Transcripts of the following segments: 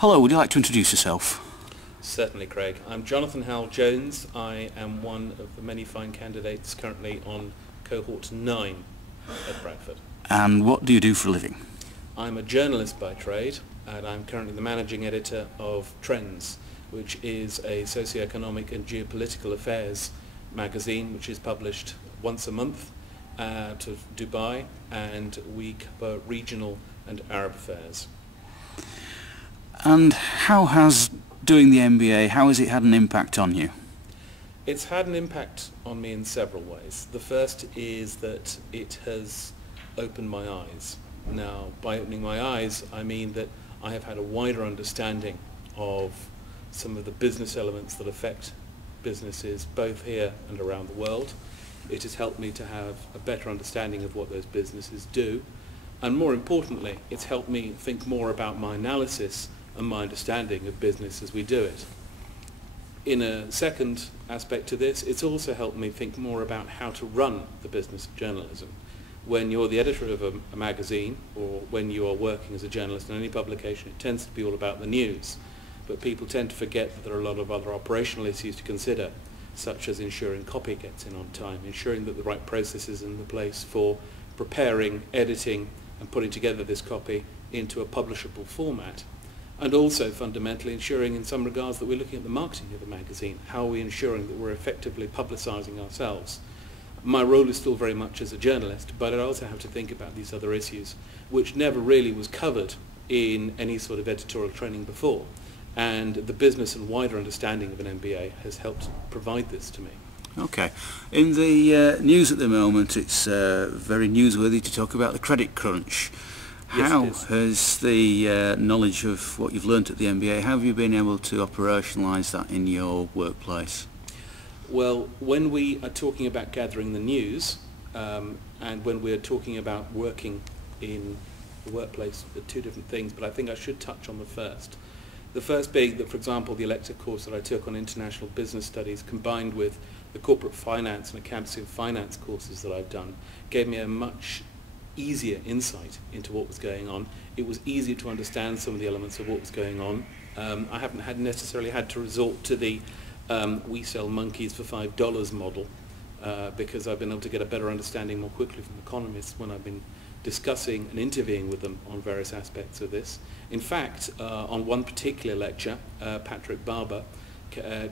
Hello, would you like to introduce yourself? Certainly, Craig. I'm Jonathan Howell-Jones. I am one of the many fine candidates currently on cohort 9 at Bradford. And what do you do for a living? I'm a journalist by trade, and I'm currently the managing editor of Trends, which is a socio-economic and geopolitical affairs magazine which is published once a month out of Dubai, and we cover regional and Arab affairs. And how has doing the MBA, how has it had an impact on you? It's had an impact on me in several ways. The first is that it has opened my eyes. Now, by opening my eyes, I mean that I have had a wider understanding of some of the business elements that affect businesses both here and around the world. It has helped me to have a better understanding of what those businesses do, and more importantly, it's helped me think more about my analysis and my understanding of business as we do it. In a second aspect to this, it's also helped me think more about how to run the business of journalism. When you're the editor of a magazine, or when you are working as a journalist in any publication, it tends to be all about the news. But people tend to forget that there are a lot of other operational issues to consider, such as ensuring copy gets in on time, ensuring that the right process is in the place for preparing, editing, and putting together this copy into a publishable format. And also fundamentally ensuring in some regards that we're looking at the marketing of the magazine. How are we ensuring that we're effectively publicising ourselves? My role is still very much as a journalist, but I also have to think about these other issues, which never really was covered in any sort of editorial training before. And the business and wider understanding of an MBA has helped provide this to me. Okay. In the news at the moment, it's very newsworthy to talk about the credit crunch. How has the knowledge of what you've learnt at the MBA, how have you been able to operationalise that in your workplace? Well, when we are talking about gathering the news, and when we're talking about working in the workplace, they're two different things, but I think I should touch on the first. The first being that, for example, the elective course that I took on international business studies combined with the corporate finance and accountancy and finance courses that I've done gave me a much easier insight into what was going on. It was easier to understand some of the elements of what was going on. I haven't necessarily had to resort to the we sell monkeys for $5 model because I've been able to get a better understanding more quickly from economists when I've been discussing and interviewing with them on various aspects of this. In fact, on one particular lecture, Patrick Barber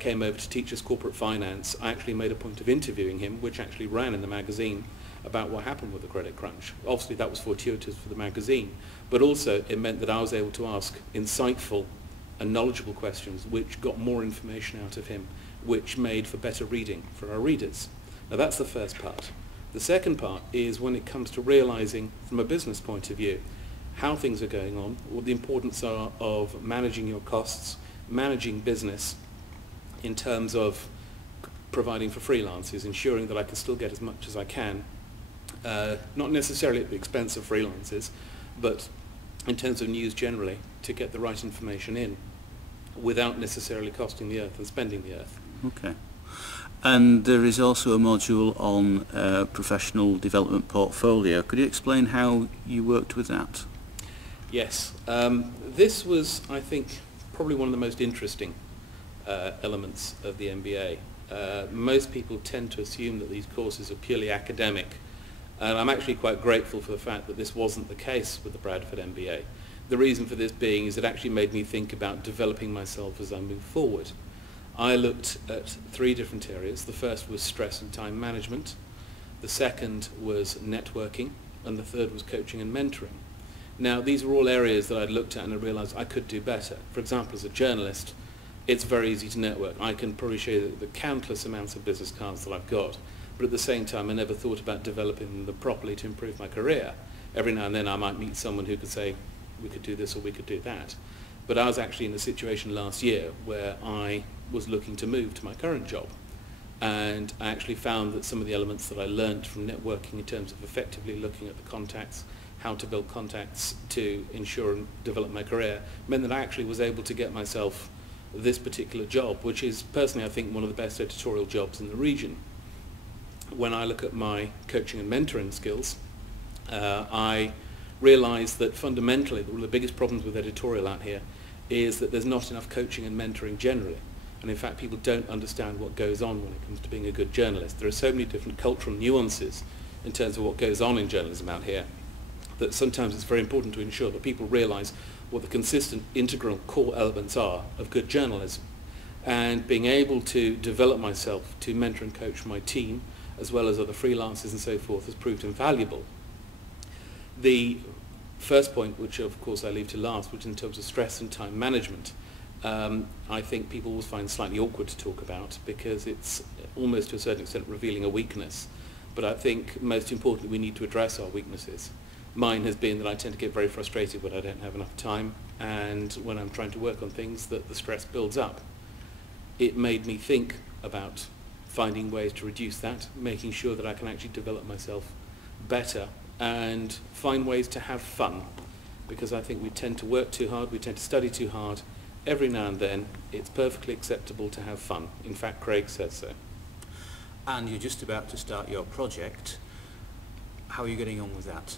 came over to teach us corporate finance. I actually made a point of interviewing him, which actually ran in the magazine, about what happened with the credit crunch. Obviously that was fortuitous for the magazine, but also it meant that I was able to ask insightful and knowledgeable questions which got more information out of him, which made for better reading for our readers. Now that's the first part. The second part is when it comes to realizing from a business point of view how things are going on, what the importance are of managing your costs, managing business in terms of providing for freelancers, ensuring that I can still get as much as I can, not necessarily at the expense of freelancers, but in terms of news generally, to get the right information in without necessarily costing the earth and spending the earth. Okay. And there is also a module on professional development portfolio. Could you explain how you worked with that? Yes. This was, I think, probably one of the most interesting elements of the MBA. Most people tend to assume that these courses are purely academic, and I'm actually quite grateful for the fact that this wasn't the case with the Bradford MBA. The reason for this being is it actually made me think about developing myself as I move forward. I looked at 3 different areas. The first was stress and time management, the second was networking, and the third was coaching and mentoring. Now these were all areas that I'd looked at and I realised I could do better. For example, as a journalist, it's very easy to network. I can probably show you the countless amounts of business cards that I've got, but at the same time I never thought about developing them properly to improve my career. Every now and then I might meet someone who could say, we could do this or we could do that. But I was actually in a situation last year where I was looking to move to my current job, and I actually found that some of the elements that I learnt from networking in terms of effectively looking at the contacts, how to build contacts to ensure and develop my career, meant that I actually was able to get myself this particular job, which is personally I think one of the best editorial jobs in the region. When I look at my coaching and mentoring skills, I realised that fundamentally one of the biggest problems with editorial out here is that there's not enough coaching and mentoring generally. And in fact, people don't understand what goes on when it comes to being a good journalist. There are so many different cultural nuances in terms of what goes on in journalism out here that sometimes it's very important to ensure that people realise what the consistent, integral, core elements are of good journalism. And being able to develop myself, to mentor and coach my team, as well as other freelancers and so forth, has proved invaluable. The first point, which of course I leave to last, which in terms of stress and time management, I think people will find slightly awkward to talk about because it's almost to a certain extent revealing a weakness. But I think most importantly we need to address our weaknesses. Mine has been that I tend to get very frustrated when I don't have enough time, and when I'm trying to work on things that the stress builds up. It made me think about finding ways to reduce that, making sure that I can actually develop myself better and find ways to have fun, because I think we tend to work too hard, we tend to study too hard. Every now and then it's perfectly acceptable to have fun. In fact, Craig says so. And you're just about to start your project. How are you getting on with that?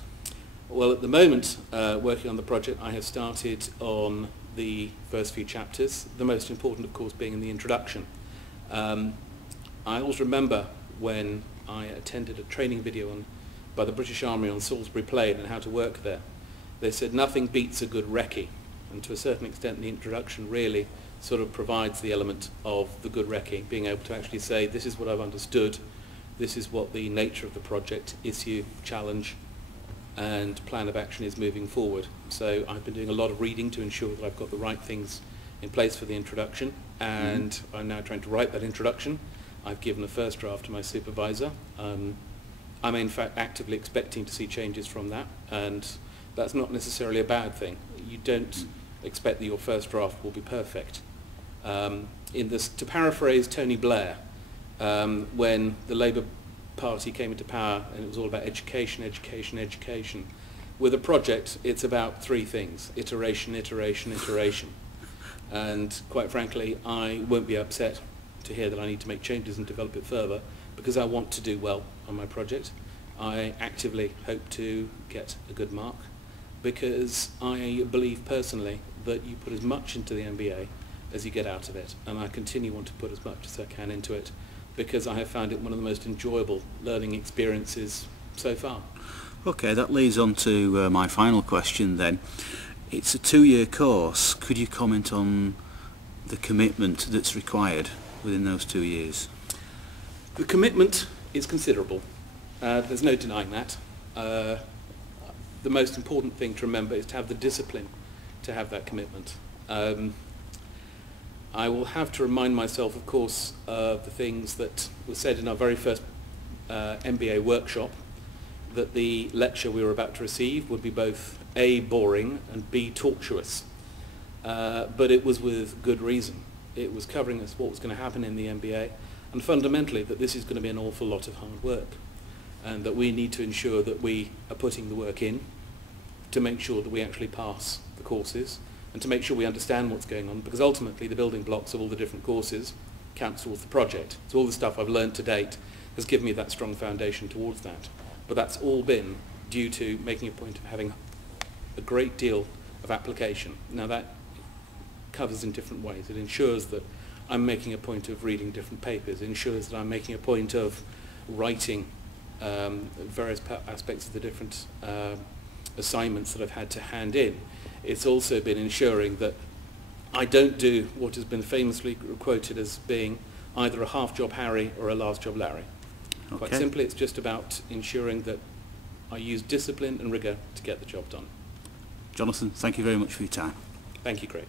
Well, at the moment, working on the project, I have started on the first few chapters, the most important, of course, being in the introduction. I always remember when I attended a training video by the British Army on Salisbury Plain and how to work there. They said nothing beats a good recce, and to a certain extent the introduction really sort of provides the element of the good recce, being able to actually say this is what I've understood, this is what the nature of the project, issue, challenge and plan of action is moving forward. So I've been doing a lot of reading to ensure that I've got the right things in place for the introduction, and I'm now trying to write that introduction. I've given a first draft to my supervisor. I'm in fact actively expecting to see changes from that, and that's not necessarily a bad thing. You don't expect that your first draft will be perfect. To paraphrase Tony Blair, when the Labour Party came into power and it was all about education, education, education, with a project it's about three things: iteration, iteration, iteration. And quite frankly, I won't be upset to hear that I need to make changes and develop it further, because I want to do well on my project. I actively hope to get a good mark, because I believe personally that you put as much into the MBA as you get out of it, and I continue want to put as much as I can into it, because I have found it one of the most enjoyable learning experiences so far. Okay, that leads on to my final question then. It's a 2-year course. Could you comment on the commitment that's required within those 2 years? The commitment is considerable. There's no denying that. The most important thing to remember is to have the discipline to have that commitment. I will have to remind myself, of course, of the things that were said in our very first MBA workshop, that the lecture we were about to receive would be both A, boring, and B, tortuous. But it was with good reason. It was covering us what was going to happen in the MBA, and fundamentally that this is going to be an awful lot of hard work, and that we need to ensure that we are putting the work in to make sure that we actually pass the courses, and to make sure we understand what's going on, because ultimately the building blocks of all the different courses counts towards the project. So all the stuff I've learned to date has given me that strong foundation towards that. But that's all been due to making a point of having a great deal of application. Now that covers in different ways. It ensures that I'm making a point of reading different papers. It ensures that I'm making a point of writing various aspects of the different assignments that I've had to hand in. It's also been ensuring that I don't do what has been famously quoted as being either a half job Harry or a last job Larry. Okay. Quite simply, it's just about ensuring that I use discipline and rigour to get the job done. Jonathan, thank you very much for your time. Thank you, Craig.